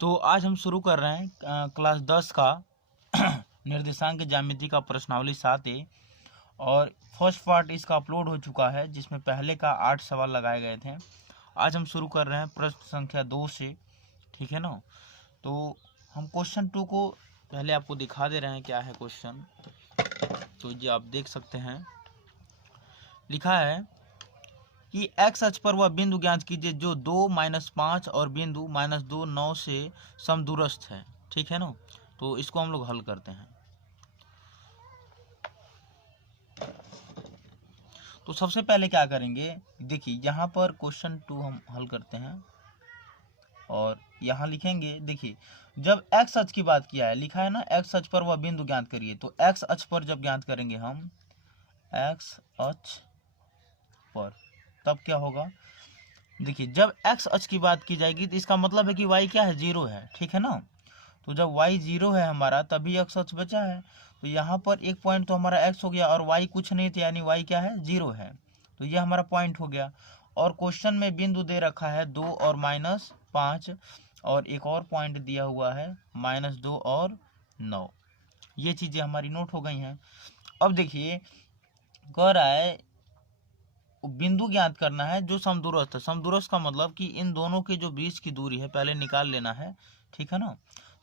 तो आज हम शुरू कर रहे हैं क्लास 10 का निर्देशांक ज्यामिति का प्रश्नावली 7A। और फर्स्ट पार्ट इसका अपलोड हो चुका है, जिसमें पहले का 8 सवाल लगाए गए थे। आज हम शुरू कर रहे हैं प्रश्न संख्या 2 से, ठीक है ना। तो हम क्वेश्चन 2 को पहले आपको दिखा दे रहे हैं क्या है क्वेश्चन। तो ये आप देख सकते हैं, लिखा है कि एक्स अक्ष पर वह बिंदु ज्ञात कीजिए जो 2-5 और बिंदु -2 9 से समदूरस्थ है, ठीक है ना। तो इसको हम लोग हल करते हैं। तो सबसे पहले क्या करेंगे, देखिए यहाँ पर क्वेश्चन 2 हम हल करते हैं और यहाँ लिखेंगे। देखिए जब एक्स अक्ष की बात किया है, लिखा है ना एक्स अक्ष पर वह बिंदु ज्ञात करिए। तो एक्स अक्ष पर जब ज्ञात करेंगे हम एक्स अक्ष पर, तब क्या होगा, देखिए जब एक्स अक्ष की बात की जाएगी तो इसका मतलब है कि वाई क्या है, 0 है, ठीक है ना। तो जब वाई 0 है हमारा, तभी एक्स अक्ष बचा है। तो यहाँ पर एक पॉइंट तो हमारा एक्स हो गया और वाई कुछ नहीं था, यानी वाई क्या है, 0 है। तो ये हमारा पॉइंट हो गया। और क्वेश्चन में बिंदु दे रखा है 2 और -5, और एक और पॉइंट दिया हुआ है -2 और 9। ये चीज़ें हमारी नोट हो गई हैं। अब देखिए कह रहा है बिंदु ज्ञात करना है जो समदूरस्थ है। समदूरस्थ का मतलब कि इन दोनों के जो बीच की दूरी है पहले निकाल लेना है, ठीक है ना।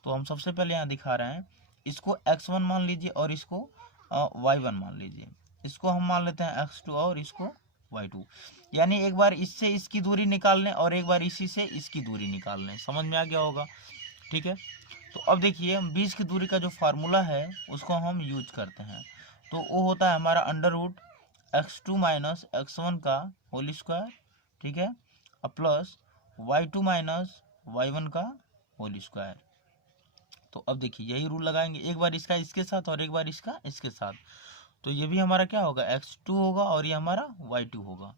तो हम सबसे पहले यहाँ दिखा रहे हैं, इसको x1 मान लीजिए और इसको y1 मान लीजिए। इसको हम मान लेते हैं x2 और इसको y2। यानी एक बार इससे इसकी दूरी निकाल लें और एक बार इसी से इसकी दूरी निकाल लें। समझ में आ गया होगा, ठीक है। तो अब देखिए बीच की दूरी का जो फार्मूला है उसको हम यूज करते हैं। तो वो होता है हमारा √x2 - x1 का होल स्क्वायर, ठीक है, प्लस y2 - y1 का होल स्क्वायर। तो अब देखिए यही रूल लगाएंगे, एक बार इसका इसके साथ और एक बार इसका इसके साथ। तो ये भी हमारा क्या होगा, x2 होगा और ये हमारा y2 होगा।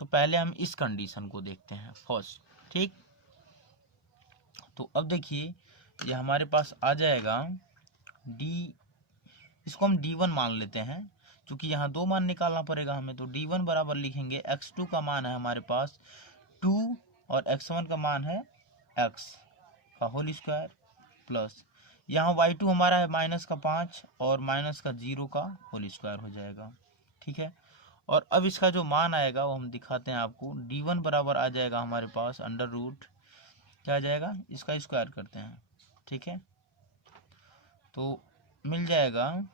तो पहले हम इस कंडीशन को देखते हैं फर्स्ट, ठीक। तो अब देखिए ये हमारे पास आ जाएगा d, इसको हम d1 मान लेते हैं, क्योंकि यहाँ 2 मान निकालना पड़ेगा हमें। तो d1 बराबर लिखेंगे, x2 का मान है हमारे पास 2 और x1 का मान है x का होल स्क्वायर, प्लस यहाँ y2 हमारा है -5 और -0 का होल स्क्वायर हो जाएगा, ठीक है। और अब इसका जो मान आएगा वो हम दिखाते हैं आपको। d1 बराबर आ जाएगा हमारे पास √ क्या आ जाएगा, इसका स्क्वायर करते हैं, ठीक है। तो मिल जाएगा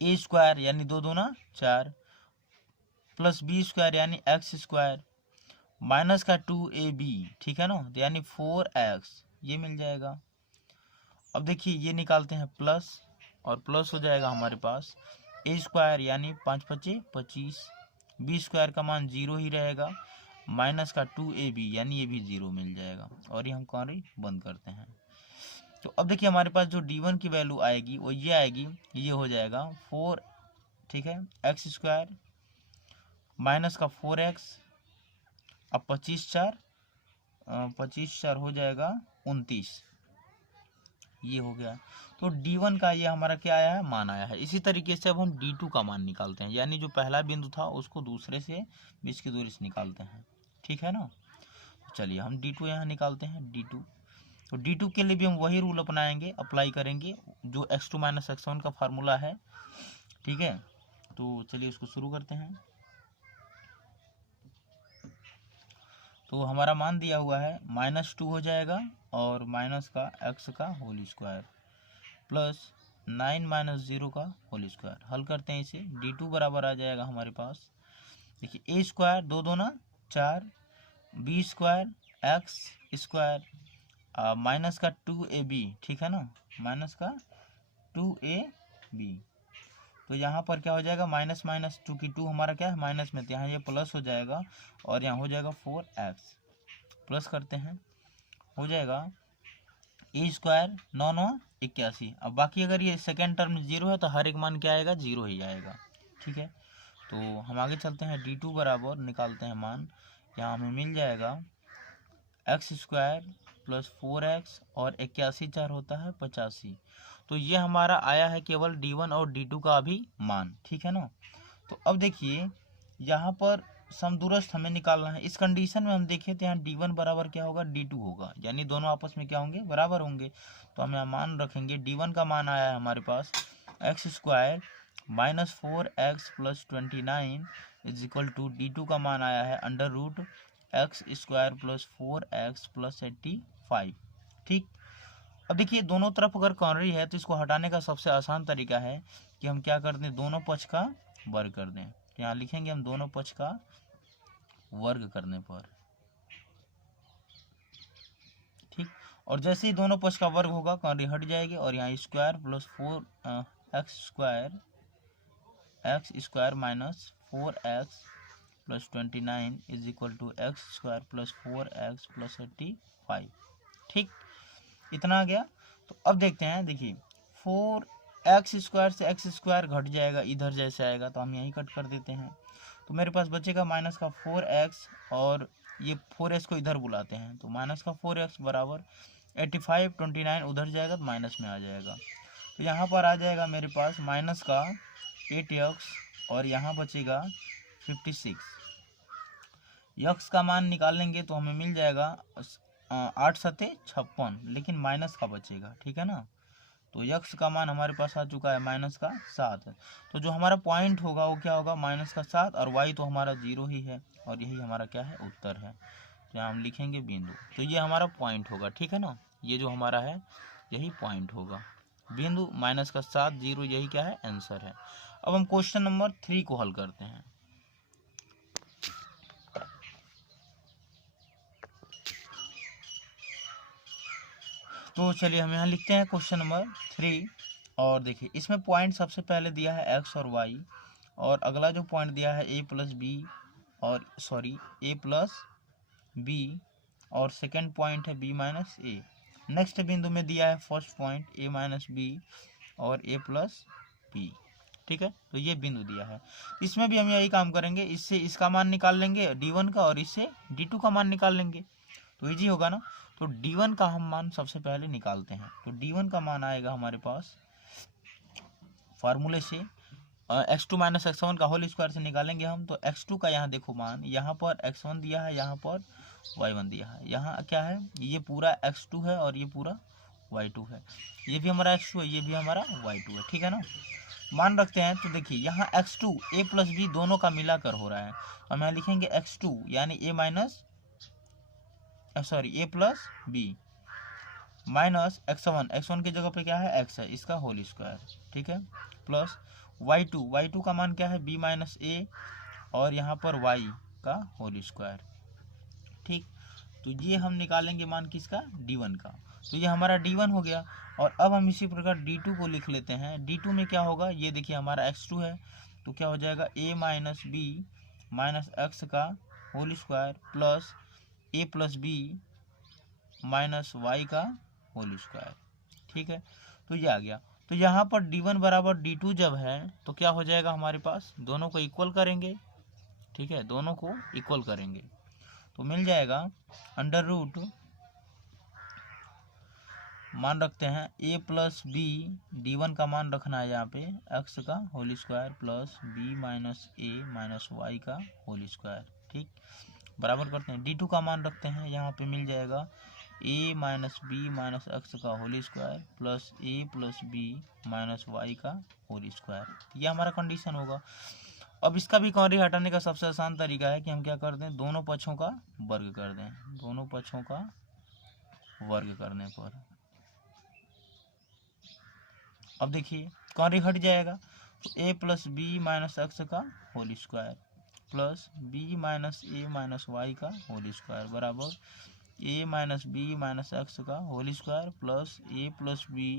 a स्क्वायर यानी 2 दूना 4, प्लस b स्क्वायर यानी x स्क्वायर, माइनस का 2ab, ठीक है ना, यानी 4x, ये मिल जाएगा। अब देखिए ये निकालते हैं प्लस, और प्लस हो जाएगा हमारे पास a स्क्वायर यानी 5 × 5 = 25, b स्क्वायर का मान 0 ही रहेगा, माइनस का 2ab यानी ये भी 0 मिल जाएगा। और ये हम कार्य बंद करते हैं। तो अब देखिए हमारे पास जो d1 की वैल्यू आएगी वो ये आएगी, ये हो जाएगा 4, ठीक है, x स्क्वायर माइनस का 4x, अब 25×4 हो जाएगा 29, ये हो गया। तो d1 का ये हमारा क्या आया है, मान आया है। इसी तरीके से अब हम d2 का मान निकालते हैं, यानी जो पहला बिंदु था उसको दूसरे से बीच की दूरी से निकालते हैं, ठीक है ना। चलिए हम d2 यहाँ निकालते हैं, d2। तो d2 के लिए भी हम वही रूल अपनाएंगे, अप्लाई करेंगे जो x2 - x1 का फार्मूला है, ठीक है। तो चलिए उसको शुरू करते हैं। तो हमारा मान दिया हुआ है -2 हो जाएगा और माइनस का x का होल स्क्वायर, प्लस 9 - 0 का होल स्क्वायर। हल करते हैं इसे, d2 बराबर आ जाएगा हमारे पास, देखिए a स्क्वायर 2 दूना 4, b square x square minus का 2ab, ठीक है ना, माइनस का 2ab। तो यहाँ पर क्या हो जाएगा, माइनस माइनस, चूँकि 2 हमारा क्या है माइनस में, तो यहाँ ये प्लस हो जाएगा और यहाँ हो जाएगा 4x, प्लस करते हैं, हो जाएगा a स्क्वायर 9 9 81। अब बाकी अगर ये सेकेंड टर्म 0 है तो हर एक मान क्या आएगा, 0 ही आएगा, ठीक है। तो हम आगे चलते हैं, d2 बराबर निकालते हैं मान। यहाँ हमें मिल जाएगा x स्क्वायर प्लस 4x और 81 4 होता है 85। तो ये हमारा आया है केवल d1 और d2 का अभी मान, ठीक है ना। तो अब देखिए यहाँ पर समदूरस्थ हमें निकालना है। इस कंडीशन में हम देखें तो यहाँ d1 बराबर क्या होगा, d2 होगा, यानी दोनों आपस में क्या होंगे, बराबर होंगे। तो हम यहाँ मान रखेंगे d1 का मान आया है हमारे पास x square minus 4x plus 29 is equal to d2 का मान आया है under root x square plus 4x plus 85। ठीक, अब देखिए दोनों तरफ अगर कॉर्नरी है तो इसको हटाने का सबसे आसान तरीका है कि हम क्या कर दें, दोनों पक्ष का वर्ग कर दें। तो यहाँ लिखेंगे हम दोनों पक्ष का वर्ग करने पर, ठीक, और जैसे ही दोनों पक्ष का वर्ग होगा कॉर्नरी हट जाएगी और यहाँ square plus 4 x square minus 4x plus 29 is equal to x square plus 4x plus 85। ठीक, इतना आ गया। तो अब देखते हैं, देखिए 4x स्क्वायर से x स्क्वायर घट जाएगा, इधर जैसे आएगा तो हम यहीं कट कर देते हैं। तो मेरे पास बचेगा माइनस का 4x और ये 4x को इधर बुलाते हैं, तो माइनस का 4x बराबर 85, 29 उधर जाएगा तो माइनस में आ जाएगा। तो यहाँ पर आ जाएगा मेरे पास माइनस का 8x और यहाँ बचेगा 56। यक्स का मान निकालेंगे तो हमें मिल जाएगा 8 सते 56, लेकिन माइनस का बचेगा, ठीक है ना। तो यक्स का मान हमारे पास आ चुका है माइनस का 7। तो जो हमारा पॉइंट होगा वो क्या होगा, माइनस का 7, और वाई तो हमारा 0 ही है और यही हमारा क्या है, उत्तर है। तो यहाँ हम लिखेंगे बिंदु, तो ये हमारा पॉइंट होगा, ठीक है ना। ये जो हमारा है यही पॉइंट होगा, बिंदु माइनस का 7, 0, यही क्या है, आंसर है। अब हम क्वेश्चन नंबर 3 को हल करते हैं। तो चलिए हम यहाँ लिखते हैं क्वेश्चन नंबर 3, और देखिए इसमें पॉइंट सबसे पहले दिया है x और y, और अगला जो पॉइंट दिया है a प्लस बी और a प्लस बी, और सेकेंड पॉइंट है b माइनस ए। नेक्स्ट बिंदु में दिया है first point a minus b और a प्लस बी, ठीक है। तो ये बिंदु दिया है, इसमें भी हम यही काम करेंगे, इससे इसका मान निकाल लेंगे d1 का और इससे d2 का मान निकाल लेंगे, तो इजी होगा ना। तो d1 का हम मान सबसे पहले निकालते हैं। तो d1 का मान आएगा हमारे पास फार्मूले से x2 माइनस x1 का होल स्क्वायर से निकालेंगे हम। तो x2 का यहाँ देखो मान, यहाँ पर x1 दिया है, यहाँ पर y1 दिया है, यहाँ क्या है, ये पूरा x2 है और ये पूरा y2 है, ये भी हमारा x2 है, ये भी हमारा y2 है, ठीक है ना। मान रखते हैं, तो देखिए यहाँ x2 a प्लस बी दोनों का मिलाकर हो रहा है, तो हम यहाँ लिखेंगे x2 यानी a minus a plus b minus x1 की जगह पे क्या है, x है, इसका होल स्क्वायर, ठीक है, प्लस y2 का मान क्या है, b माइनस ए और यहाँ पर y का होल स्क्वायर, ठीक। तो ये हम निकालेंगे मान किसका, d1 का। तो ये हमारा d1 हो गया, और अब हम इसी प्रकार d2 को लिख लेते हैं। d2 में क्या होगा, ये देखिए हमारा x2 है, तो क्या हो जाएगा a minus b minus x का whole square plus a plus b minus y का होल स्क्वायर, ठीक है। तो ये आ गया। तो यहाँ पर d1 बराबर d2 जब है तो क्या हो जाएगा हमारे पास, दोनों को इक्वल करेंगे, ठीक है, दोनों को इक्वल करेंगे तो मिल जाएगा अंडर रूट, मान रखते हैं a प्लस बी, d1 का मान रखना है यहाँ पे x का whole square plus b minus a minus y का होल स्क्वायर, ठीक, बराबर करते हैं। d2 का मान रखते हैं, यहाँ पे मिल जाएगा a minus b minus x का whole square plus a plus b minus y का होल स्क्वायर, ये हमारा कंडीशन होगा। अब इसका भी कॉर्नरी हटाने का सबसे आसान तरीका है कि हम क्या कर दें, दोनों पक्षों का वर्ग कर दें, दोनों पक्षों का वर्ग करने पर अब देखिए कॉर्नरी हट जाएगा, तो a plus b minus x का whole square plus b minus a minus y का होल स्क्वायर बराबर a minus b minus x का whole square plus a plus b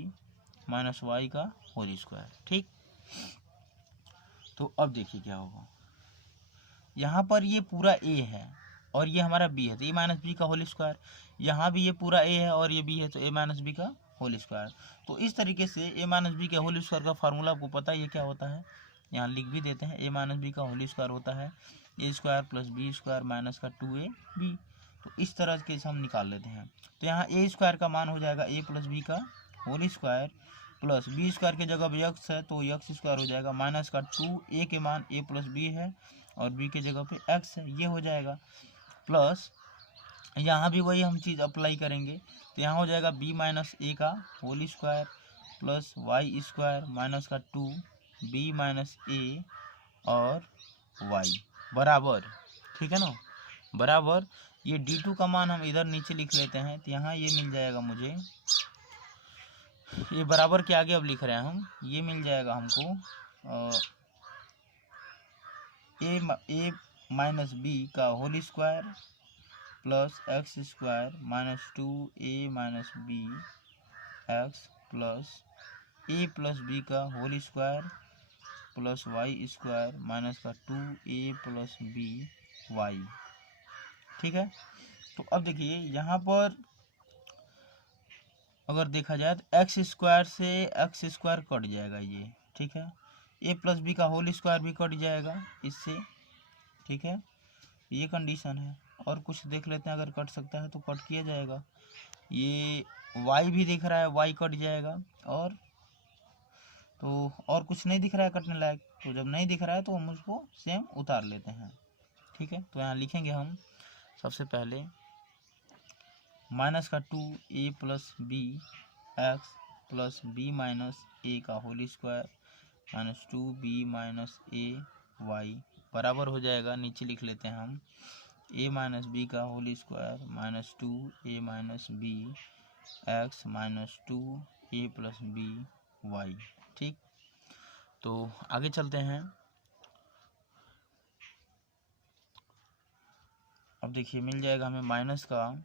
minus y का होल स्क्वायर, ठीक। तो अब देखिए क्या होगा, यहाँ पर ये पूरा a है और ये हमारा b है, तो a माइनस बी का होल स्क्वायर, यहाँ भी ये पूरा a है और ये b है, तो a माइनस बी का होल स्क्वायर। तो इस तरीके से a माइनस बी के होल स्क्वायर का फार्मूला आपको पता है ये क्या होता है, यहाँ लिख भी देते हैं, a माइनस बी का होल स्क्वायर होता है a square plus b square minus का 2ab। तो इस तरह के हम निकाल लेते हैं। तो यहाँ a स्क्वायर का मान हो जाएगा a प्लस बी का whole square plus b square की जगह x है तो x स्क्वायर हो जाएगा माइनस का 2, a के मान a प्लस बी है और b के जगह पे x है, ये हो जाएगा। प्लस यहाँ भी वही हम चीज़ अप्लाई करेंगे, तो यहाँ हो जाएगा b माइनस ए का whole square plus y square minus का 2b माइनस ए और y बराबर, ठीक है ना, बराबर ये d2 का मान हम इधर नीचे लिख लेते हैं, तो यहाँ ये मिल जाएगा मुझे, ये बराबर के आगे अब लिख रहे हैं हम, ये मिल जाएगा हमको ए माइनस बी का whole square plus x square minus 2a minus b x plus a plus b का whole square plus y square minus का 2a प्लस बी वाई। ठीक है, तो अब देखिए यहाँ पर अगर देखा जाए तो एक्स स्क्वायर से एक्स स्क्वायर कट जाएगा ये, ठीक है, ए प्लस बी का होल स्क्वायर भी कट जाएगा इससे, ठीक है, ये कंडीशन है। और कुछ देख लेते हैं, अगर कट सकता है तो कट किया जाएगा, ये y भी दिख रहा है, y कट जाएगा, और तो और कुछ नहीं दिख रहा है कटने लायक, तो जब नहीं दिख रहा है तो हम उसको सेम उतार लेते हैं। ठीक है, तो यहाँ लिखेंगे हम सबसे पहले माइनस का 2a plus b x plus b minus a का whole square minus 2b minus a y बराबर हो जाएगा, नीचे लिख लेते हैं हम a माइनस बी का whole square minus 2a minus b x minus 2a plus b y. ठीक, तो आगे चलते हैं। अब देखिए मिल जाएगा हमें माइनस का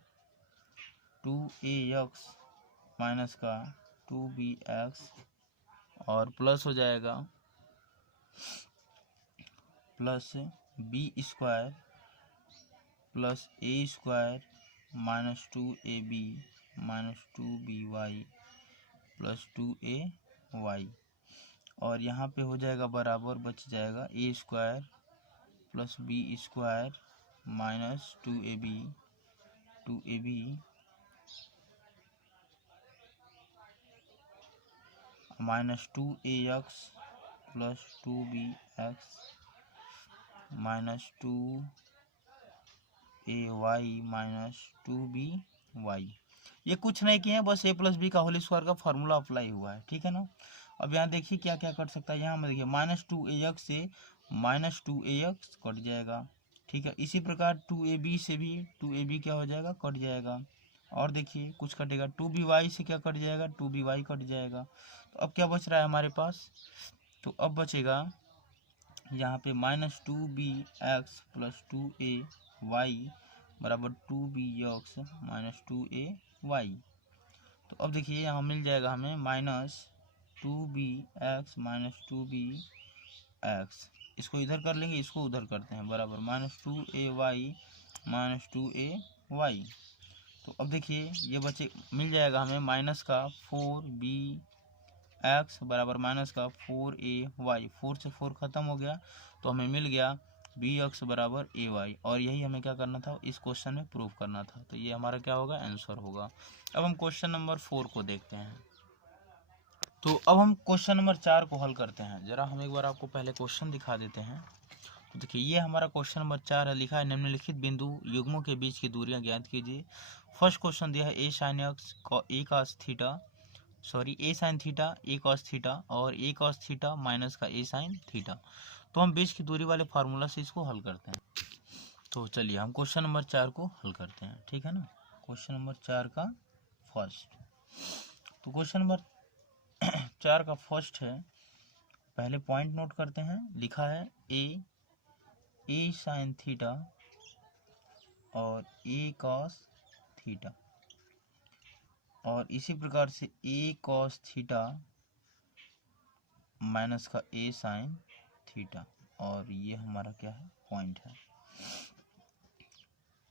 2ax माइनस का 2bx और प्लस हो जाएगा plus b square plus a square minus 2ab minus 2by plus 2ay और यहाँ पे हो जाएगा बराबर, बच जाएगा a square plus b square minus 2ab minus 2ax plus 2bx minus 2ay minus 2by। ये कुछ नहीं किए हैं, बस a प्लस बी का होल स्क्वायर का फार्मूला अप्लाई हुआ है। ठीक है ना, अब यहाँ देखिए क्या क्या कर सकता है, यहाँ में देखिए माइनस 2ax से माइनस 2ax कट जाएगा। ठीक है, इसी प्रकार 2ab से भी 2ab क्या हो जाएगा, कट जाएगा। और देखिए कुछ कटेगा, 2by से क्या कट जाएगा, 2by कट जाएगा। तो अब क्या बच रहा है हमारे पास, तो अब बचेगा यहाँ पे माइनस 2bx प्लस 2ay बराबर 2bx माइनस 2ay। तो अब देखिए यहाँ मिल जाएगा हमें माइनस 2bx माइनस 2bx, इसको इधर कर लेंगे, इसको उधर करते हैं, बराबर माइनस 2ay माइनस 2ay। तो अब देखिए ये बचे, मिल जाएगा हमें माइनस का 4bx बराबर माइनस का 4ay, 4 से 4 खत्म हो गया, तो हमें मिल गया bx बराबर ay, और यही हमें क्या करना था, इस क्वेश्चन में प्रूव करना था। तो ये हमारा क्या होगा, आंसर होगा। अब हम क्वेश्चन नंबर 4 को देखते हैं। तो अब हम क्वेश्चन नंबर 4 को हल करते हैं। जरा हम एक बार आपको पहले क्वेश्चन दिखा देते हैं। तो देखिए ये हमारा क्वेश्चन नंबर 4 है, लिखा है निम्नलिखित बिंदु युग्मों के बीच की दूरियां ज्ञात कीजिए। फर्स्ट क्वेश्चन दिया है ए साइन एक्स ए कॉस थीटा, सॉरी ए साइन थीटा ए कॉस थीटा और ए कॉस थीटा माइनस का ए साइन थीटा। तो हम बीच की दूरी वाले फार्मूला से इसको हल करते हैं। तो चलिए हम क्वेश्चन नंबर 4 को हल करते हैं। ठीक है ना, क्वेश्चन नंबर 4 का फर्स्ट, तो क्वेश्चन नंबर 4 का फर्स्ट है, पहले पॉइंट नोट करते हैं। लिखा है ए साइन थीटा और ए कॉस थीटा, और इसी प्रकार से ए कॉस थीटा माइनस का ए साइन थीटा, और ये हमारा क्या है, पॉइंट है।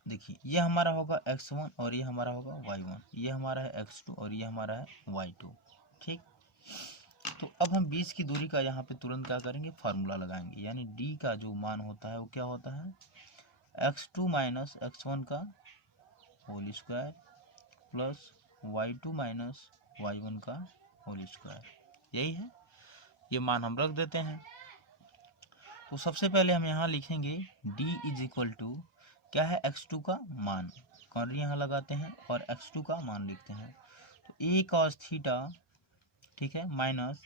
देखिए ये हमारा होगा x1 और ये हमारा होगा y1, ये हमारा है x2 और ये हमारा है y2। ठीक, तो अब हम बीच की दूरी का यहाँ पे तुरंत क्या करेंगे, फार्मूला लगाएंगे, यानी d का जो मान होता है वो क्या होता है, x2 माइनस x1 का whole square plus y2 minus y1 का होल स्क्वायर, यही है, ये मान हम रख देते हैं। तो सबसे पहले हम यहाँ लिखेंगे d इज इक्वल टू क्या है, x2 का मान, कॉर्नर यहाँ लगाते हैं और x2 का मान लिखते हैं। तो a cos थीटा, ठीक है, माइनस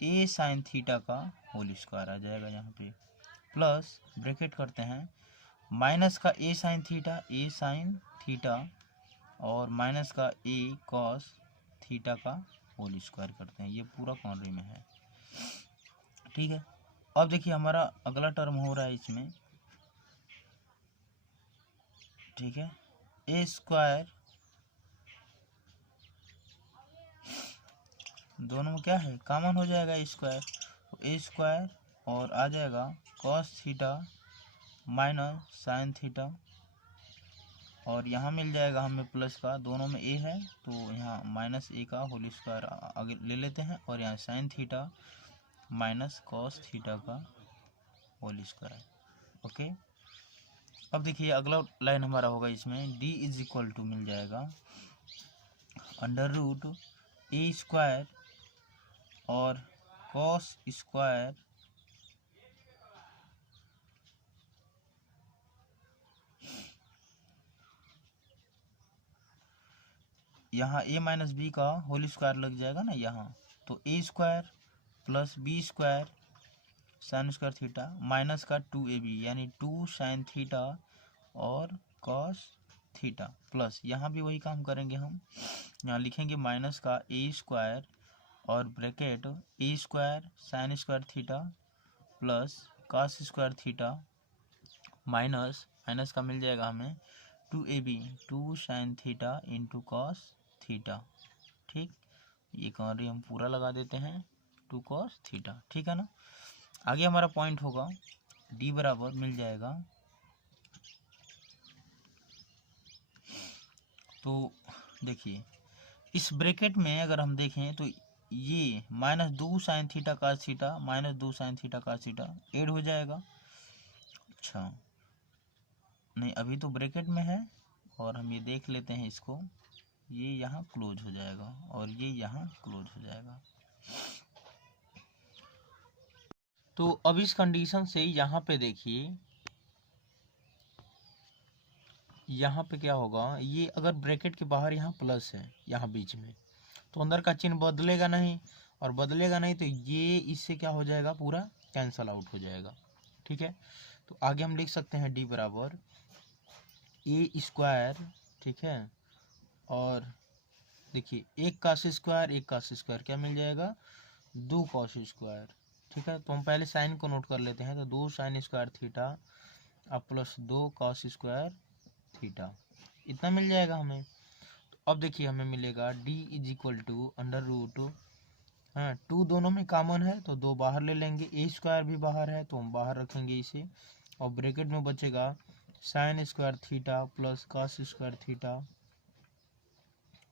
a sin थीटा का होल स्क्वायर आ जाएगा यहाँ पे, प्लस ब्रैकेट करते हैं माइनस का a sin थीटा और माइनस का a cos थीटा का होल स्क्वायर करते हैं, ये पूरा कॉर्नर में है, ठीक है। अब देखिए हमारा अगला टर्म हो रहा है इसमें, ठीक है, ए स्क्वायर, दोनों में क्या है, कॉमन हो जाएगा स्क्वायर, तो ए स्क्वायर और आ जाएगा cos theta minus sign theta, और यहाँ मिल जाएगा हमें प्लस का, दोनों में ए है तो यहाँ माइनस ए का होल स्क्वायर आगे ले लेते हैं, और यहाँ sine theta minus cos theta का होल स्क्वायर, ओके। अब देखिए अगला लाइन हमारा होगा इसमें, d इज इक्वल टू मिल जाएगा अंडर रूट ए स्क्वायर और कॉस स्क्वायर यहाँ a माइनस बी का होल स्क्वायर लग जाएगा ना यहाँ, तो a square plus b square sine square theta minus का 2ab यानी 2 साइन थीटा और कॉस थीटा, प्लस यहाँ भी वही काम करेंगे हम, यहाँ लिखेंगे माइनस का a स्क्वायर और bracket a square sine square theta plus cos square theta minus minus का मिल जाएगा हमें 2ab 2 sine theta into cos theta, ठीक। ये कॉर्नर हम पूरा लगा देते हैं 2 कॉस थीटा, ठीक है ना। आगे हमारा पॉइंट होगा d बराबर मिल जाएगा, तो देखिए इस ब्रैकेट में अगर हम देखें तो ये minus 2 sine theta cos theta minus 2 sine theta cos theta add हो जाएगा, अच्छा नहीं अभी तो ब्रैकेट में है, और हम ये देख लेते हैं इसको, ये यहाँ क्लोज हो जाएगा और ये यहाँ क्लोज हो जाएगा। तो अब इस कंडीशन से यहाँ पे देखिए, यहाँ पे क्या होगा, ये अगर ब्रैकेट के बाहर यहाँ प्लस है यहाँ बीच में, तो अंदर का चिन्ह बदलेगा नहीं, और बदलेगा नहीं तो ये इससे क्या हो जाएगा, पूरा कैंसल आउट हो जाएगा, ठीक है। तो आगे हम लिख सकते हैं d बराबर ए स्क्वायर, ठीक है, और देखिए एक कास स्क्वायर क्या मिल जाएगा, 2 कॉस स्क्वायर, ठीक है। तो हम पहले साइन को नोट कर लेते हैं, तो 2 साइन स्क्वायर थीटा अब प्लस 2 कॉस स्क्वायर थीटा, इतना मिल जाएगा हमें। तो अब देखिए हमें मिलेगा d is equal to under root, हाँ 2 दोनों में कॉमन है तो 2 बाहर ले लेंगे, ए स्क्वायर भी बाहर है तो हम बाहर रखेंगे इसे, और ब्रैकेट में बचेगा sign square theta plus cos square theta,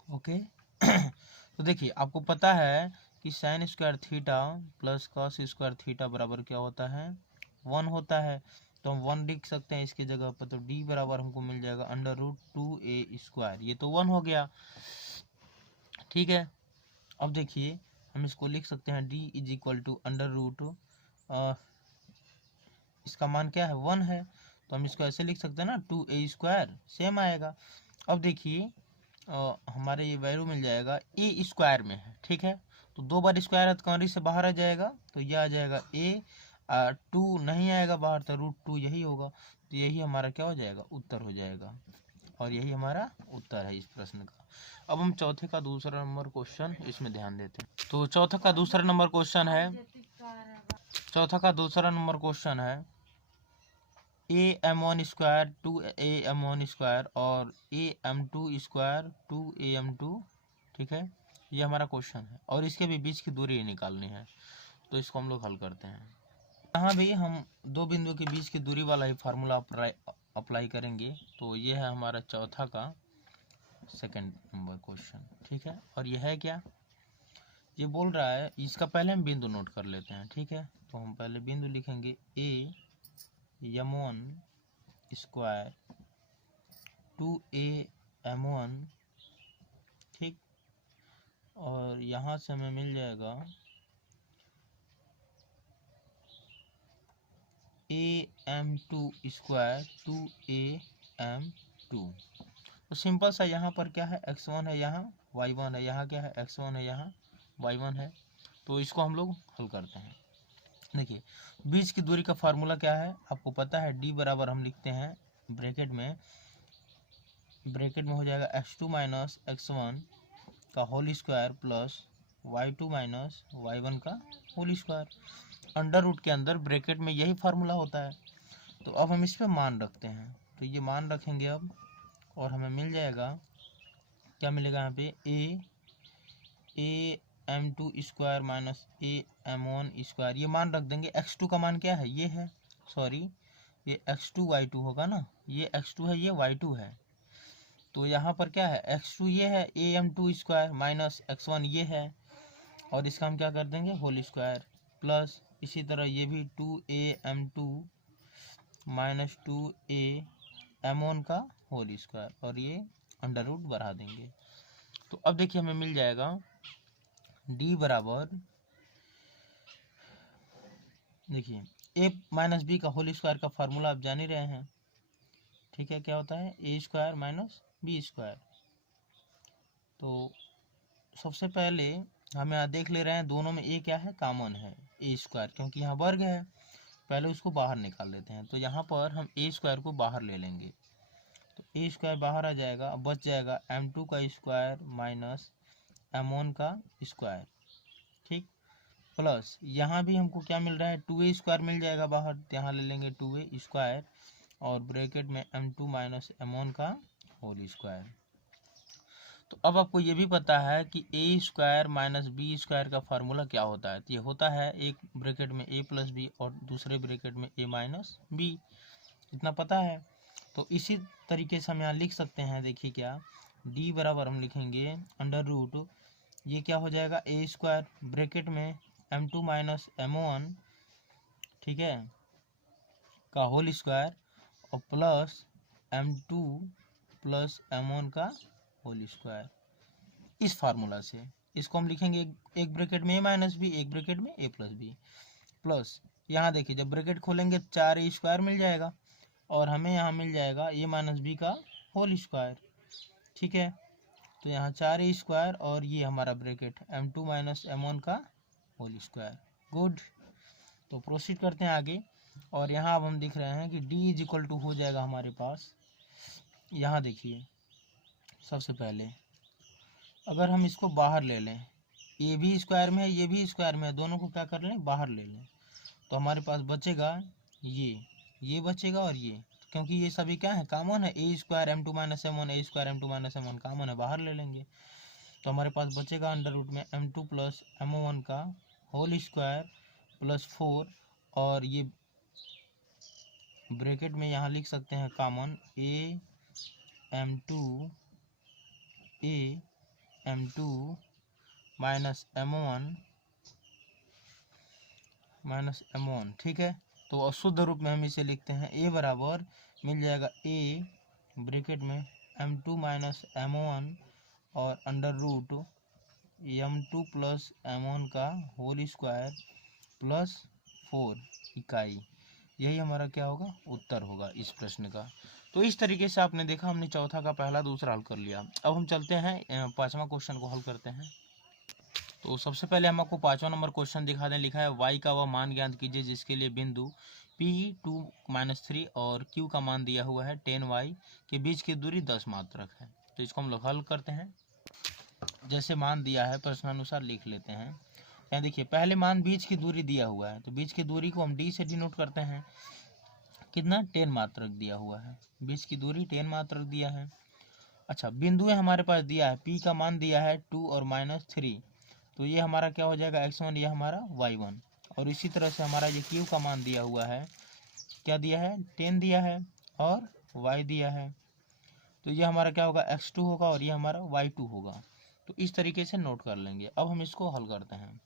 okay. तो देखिए आपको पता है कि sign square theta plus cos square theta बराबर क्या होता है, 1 होता है, तो हम 1 लिख सकते हैं इसकी जगह पर, तो d बराबर हमको मिल जाएगा अंडर रूट 2a स्क्वायर, ये तो 1 हो गया, ठीक है। अब देखिए हम इसको लिख सकते हैं d is equal to under root, इसका मान क्या है 1 है, तो हम इसको ऐसे लिख सकते हैं ना 2a स्क्वायर, सेम आएगा। अब देखिए हमारे ये वैल्यू मिल जाएगा ए स्क्वायर में है, ठीक है, तो 2 बार स्क्वायर है तो कॉर्नर से बाहर आ जाएगा, तो यह आ जाएगा ए, 2 नहीं आएगा बाहर तो रूट 2 यही होगा, तो यही हमारा क्या हो जाएगा, उत्तर हो जाएगा, और यही हमारा उत्तर है इस प्रश्न का। अब हम चौथे का दूसरा नंबर क्वेश्चन इसमें ध्यान देते हैं। तो चौथा का दूसरा नंबर क्वेश्चन है a m one square 2am1 square और am2 स्क्वायर 2am2, ठीक है, ये हमारा क्वेश्चन है, और इसके भी बीच की दूरी निकालनी है, तो इसको हम लोग हल करते हैं। यहाँ भी हम दो बिंदु के बीच की दूरी वाला ही फार्मूला अप्लाई करेंगे, तो ये है हमारा चौथा का सेकंड नंबर क्वेश्चन, ठीक है। और यह है क्या, ये बोल रहा है, इसका पहले हम बिंदु नोट कर लेते हैं, ठीक है, तो हम पहले बिंदु लिखेंगे ए m1 स्क्वायर 2am1, ठीक, और यहाँ से हमें मिल जाएगा AM2 स्क्वायर 2AM2। तो सिंपल सा यहाँ पर क्या है, x1 है, यहाँ y1 है, यहाँ क्या है x1 है, यहाँ y1 है। तो इसको हम लोग हल करते हैं। देखिए बीच की दूरी का फार्मूला क्या है आपको पता है, d बराबर हम लिखते हैं ब्रैकेट में हो जाएगा x2 माइनस x1 का whole square plus y2 minus y1 का होल स्क्वायर। अंडर रूट के अंदर ब्रैकेट में यही फार्मूला होता है। तो अब हम इस पे मान रखते हैं, तो ये मान रखेंगे अब, और हमें मिल जाएगा, क्या मिलेगा यहाँ पे, AM2 square minus AM1 square, ये मान रख देंगे। x2 का मान क्या है, ये है, सॉरी ये x2 y2 होगा ना, ये x2 है, ये y2 है। तो यहाँ पर क्या है, x2 ये है, AM2 स्क्वायर माइनस x1 ये है, और इसका हम क्या कर देंगे होल स्क्वायर, प्लस इसी तरह ये भी 2AM2 माइनस 2AM1 का होल स्क्वायर, और ये अंडर रूट बढ़ा देंगे। तो अब देखिए हमें मिल जाएगा d बराबर, देखिए a माइनस बी का होल स्क्वायर का फार्मूला आप जान ही रहे हैं, ठीक है, क्या होता है a square minus b square. तो सबसे पहले हम यहाँ देख ले रहे हैं दोनों में a क्या है, कॉमन है a स्क्वायर, क्योंकि यहाँ वर्ग है, पहले उसको बाहर निकाल लेते हैं। तो यहाँ पर हम a स्क्वायर को बाहर ले लेंगे, तो a स्क्वायर बाहर आ जाएगा, अब बच जाएगा m2 का स्क्वायर माइनस m1 का स्क्वायर, ठीक, प्लस यहाँ भी हमको क्या मिल रहा है, 2a स्क्वायर मिल जाएगा बाहर, यहाँ ले लेंगे 2a स्क्वायर, और ब्रैकेट में m2 माइनस m1 का होल स्क्वायर। तो अब आपको ये भी पता है कि a square minus b square का फार्मूला क्या होता है, तो ये होता है एक ब्रैकेट में a प्लस बी और दूसरे ब्रैकेट में a माइनस बी, इतना पता है। तो इसी तरीके से हम यहाँ लिख सकते हैं, देखिए क्या, d बराबर हम लिखेंगे अंडर रूट, ये क्या हो जाएगा a स्क्वायर ब्रैकेट में m2 माइनस m1, ठीक है, का होल स्क्वायर, और प्लस m2 प्लस m1 का होल स्क्वायर। इस फार्मूला से इसको हम लिखेंगे एक ब्रैकेट में a माइनस बी, एक ब्रैकेट में a प्लस बी, प्लस यहाँ देखिए जब ब्रैकेट खोलेंगे 4a स्क्वायर मिल जाएगा, और हमें यहाँ मिल जाएगा a माइनस बी का होल स्क्वायर, ठीक है। तो यहाँ 4a स्क्वायर और ये हमारा ब्रैकेट m2 माइनस m1 का होल स्क्वायर, गुड। तो प्रोसीड करते हैं आगे, और यहाँ अब हम दिख रहे हैं कि d इज इक्वल टू हो जाएगा हमारे पास, यहाँ देखिए सबसे पहले अगर हम इसको बाहर ले लें, ये भी स्क्वायर में है, ये भी स्क्वायर में है, दोनों को क्या कर लें, बाहर ले लें, तो हमारे पास बचेगा ये बचेगा, और ये, क्योंकि ये सभी क्या है, कॉमन है, a square m2 minus m1, a square m2 minus m1 common है, बाहर ले लेंगे। तो हमारे पास बचेगा अंडर रूट में m2 प्लस m1 का होल स्क्वायर प्लस 4, और ये ब्रैकेट में यहाँ लिख सकते हैं कॉमन AM2 माइनस m1, ठीक है। तो शुद्ध रूप में हम इसे लिखते हैं a बराबर मिल जाएगा a ब्रैकेट में m2 माइनस m1 और under root m2 plus m1 का होल स्क्वायर प्लस 4 इकाई, यही हमारा क्या होगा, उत्तर होगा इस प्रश्न का। तो इस तरीके से आपने देखा, हमने चौथा का पहला दूसरा हल कर लिया। अब हम चलते हैं पांचवा क्वेश्चन को हल करते हैं। तो सबसे पहले हम आपको पांचवा नंबर क्वेश्चन दिखा दें, लिखा है y का वह मान ज्ञात कीजिए जिसके लिए बिंदु P2-3 और Q का मान दिया हुआ है 10y के बीच की दूरी 10 मात्रक है। तो इसको हम लोग हल करते हैं, जैसे मान दिया है प्रश्नानुसार लिख लेते हैं। यहाँ देखिए पहले मान बीच की दूरी दिया हुआ है, तो बीच की दूरी को हम d से डिनोट करते हैं, कितना 10 मात्रक दिया हुआ है, बीच की दूरी 10 मात्रक दिया है। अच्छा बिंदु हमारे पास दिया है, p का मान दिया है 2 और -3, तो ये हमारा क्या हो जाएगा x1, ये हमारा y1, और इसी तरह से हमारा ये q का मान दिया हुआ है, क्या दिया है 10 दिया है और y दिया है, तो ये हमारा क्या होगा x2 होगा और ये हमारा y2 होगा। तो इस तरीके से नोट कर लेंगे। अब हम इसको हल करते हैं।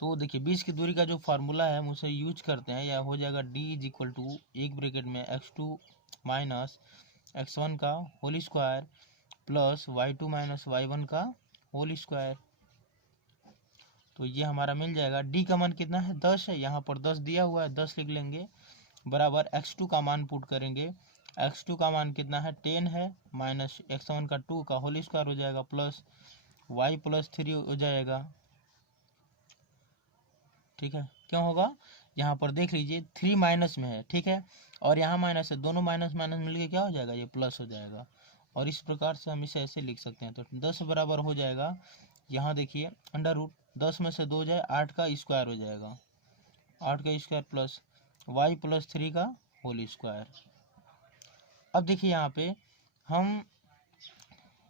तो देखिए बीच की दूरी का जो फार्मूला है हम उसे यूज करते हैं, या हो जाएगा d इज इक्वल टू एक ब्रैकेट में x2 माइनस x1 का whole square plus y2 minus y1 का होल स्क्वायर। तो ये हमारा मिल जाएगा। डी का मान कितना है 10 है, यहाँ पर 10 दिया हुआ है, 10 लिख लेंगे बराबर x2 का मान पुट करेंगे। x2 का मान कितना है 10 है, माइनस x1 का 2 का होल स्क्वायर हो जाएगा, प्लस y प्लस 3 हो जाएगा। ठीक है, क्यों होगा, यहाँ पर देख लीजिए 3 माइनस में है, ठीक है, और यहाँ माइनस है, दोनों माइनस माइनस मिलके क्या हो जाएगा, ये प्लस हो जाएगा। और इस प्रकार से हम इसे ऐसे लिख सकते हैं। तो 10 बराबर हो जाएगा, यहाँ देखिए अंडर रूट 10 में से 2 जाए 8 का स्क्वायर हो जाएगा, 8 का स्क्वायर प्लस y प्लस 3 का होल स्क्वायर। अब देखिए यहाँ पे हम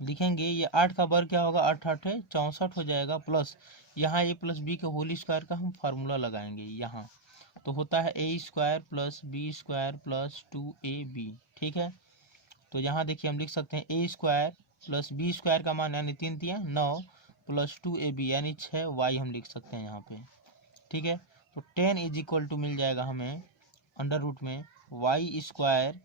लिखेंगे ये 8 का वर्ग क्या होगा, 8 8 है 64 हो जाएगा, प्लस यहाँ a प्लस बी के होल स्क्वायर का हम फार्मूला लगाएंगे यहाँ, तो होता है a square plus b square plus 2ab। ठीक है, तो यहाँ देखिए हम लिख सकते हैं a square plus b square का मान यानी 3 3 9 प्लस 2ab यानी 6y हम लिख सकते हैं यहाँ पे। ठीक है, तो 10 इज इक्वल टू मिल जाएगा हमें अंडर रूट में y स्क्वायर,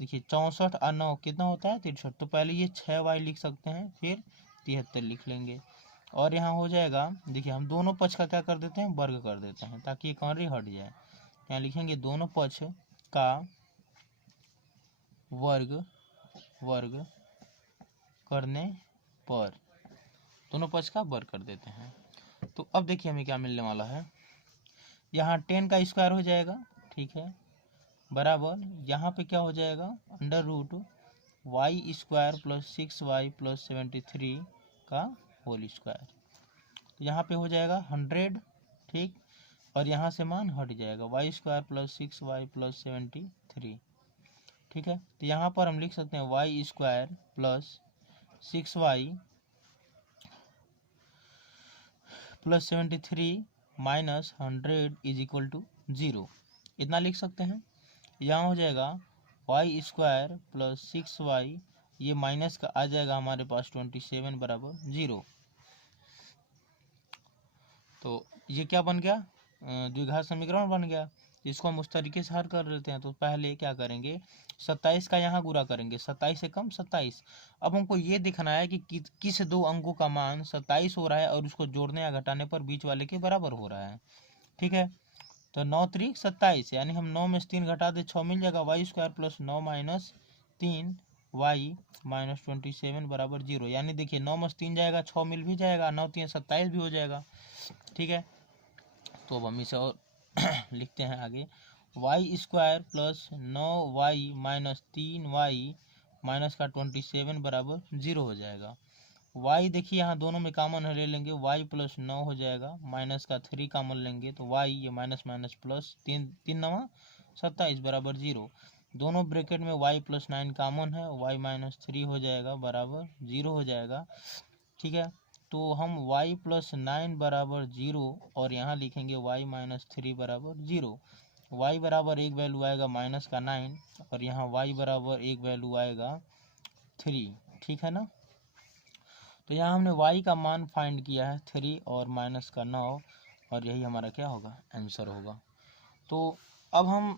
देखिए 64 और 9 कितना होता है 63, तो पहले ये 6y लिख सकते हैं, फिर 73 लिख लेंगे, और यहाँ हो जाएगा, देखिए हम दोनों पक्ष का क्या कर देते हैं, वर्ग कर देते हैं ताकि ये कौनरी हट जाए। यहाँ लिखेंगे दोनों पक्ष का वर्ग करने पर, दोनों पक्ष का वर्ग कर देते हैं। तो अब देखिए हमें क्या मिलने वाला है, यहाँ 10 का स्क्वायर हो जाएगा, ठीक है, बराबर यहाँ पे क्या हो जाएगा under root y square plus 6y plus 73 का होल स्क्वायर, तो यहाँ पे हो जाएगा 100। ठीक, और यहाँ से मान हट जाएगा y square plus 6y plus 73। ठीक है, तो यहाँ पर हम लिख सकते हैं y square plus 6y plus 73 minus 100 is equal to 0, इतना लिख सकते हैं। यहाँ हो जाएगा y स्क्वायर प्लस 6y, ये माइनस का आ जाएगा हमारे पास 27 बराबर 0। तो ये क्या बन गया, द्विघात समीकरण बन गया। इसको हम उस तरीके से हल कर लेते हैं। तो पहले क्या करेंगे, 27 का यहाँ गुणा करेंगे, 27 से कम 27। अब हमको ये दिखना है कि किस दो अंकों का मान 27 हो रहा है और उसको जोड़ने या घटाने पर बीच वाले के बराबर हो रहा है। ठीक है, तो 9 3 27, यानी हम 9 में से 3 घटा दे 6 मिल जाएगा, y square plus 9 minus 3 y minus 27 बराबर 0, यानी देखिए 9 में से 3 जाएगा 6 मिल भी जाएगा, 9 3 27 भी हो जाएगा। ठीक है, तो अब हम इसे और लिखते हैं आगे, y square plus 9y minus 3y minus का 27 बराबर 0 हो जाएगा। y देखिए यहाँ दोनों में कॉमन है, ले लेंगे y प्लस 9 हो जाएगा, माइनस का 3 कॉमन लेंगे तो y ये माइनस माइनस प्लस 3 3 9 27 बराबर 0, दोनों ब्रैकेट में y प्लस 9 कॉमन है, y माइनस 3 हो जाएगा बराबर 0 हो जाएगा। ठीक है, तो हम y प्लस 9 बराबर 0 और यहाँ लिखेंगे y माइनस 3 बराबर 0, y बराबर एक वैल्यू आएगा माइनस का 9 और यहाँ y बराबर एक वैल्यू आएगा 3। ठीक है ना, तो यहाँ हमने y का मान फाइंड किया है 3 और माइनस का 9, और यही हमारा क्या होगा आंसर होगा। तो अब हम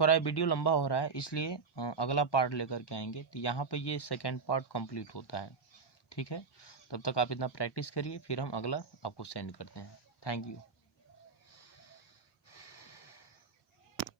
थोड़ा वीडियो लंबा हो रहा है इसलिए अगला पार्ट लेकर के आएंगे, तो यहाँ पे ये सेकंड पार्ट कंप्लीट होता है। ठीक है, तब तक आप इतना प्रैक्टिस करिए, फिर हम अगला आपको सेंड करते हैं। Thank you.